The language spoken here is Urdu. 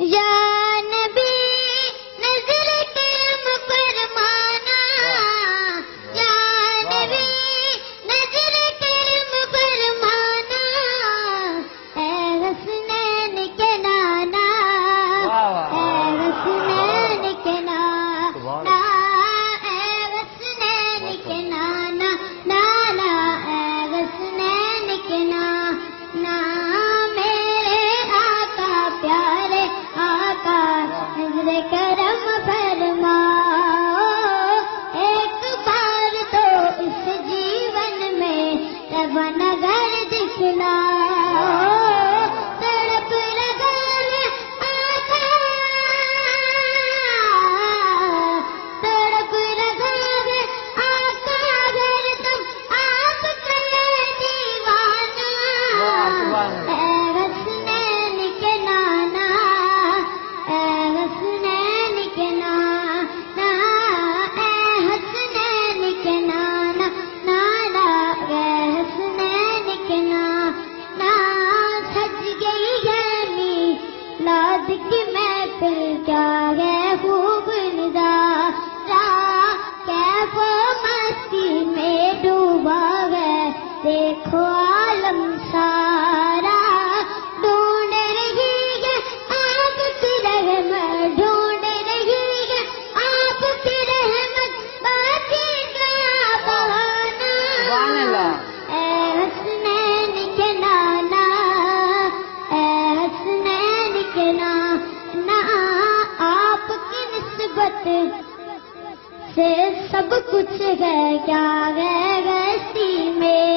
یا نبی نظر کرم فرمانا، یا نبی نظر کرم فرمانا، اے حسنین کے نانا، اے حسنین کے نانا، اے حسنین کے نانا، نانا اے حسنین کے نانا، میرے آقا پیارے آقا نظر کرم فرماؤ، ایک بار تو اس جیون میں رب نظر دکھلاؤ، تڑپ لگا ہے آقا، تڑپ لگا ہے آقا ہردم آپ کا دیوانہ، اے حسنین کے نانا، اے حسنین کے نانا، اے حسنین کے نانا، نانا اے حسنین کے نانا، سج گئی ہے میلاد کی محفل، کیا ہے خوب نظارہ، کیف و مستی میں ڈوبا ہے دیکھو عالم سارا، ڈھونڈ رہی ہے آپ کی رحمت، ڈھونڈ رہی ہے آپ کی رحمت، باقی کا بہانہ، اے حسنین کے نانا، اے حسنین کے نانا، آپ کی نسبت سے سب کچھ ہے، کیا ہے ویسی میں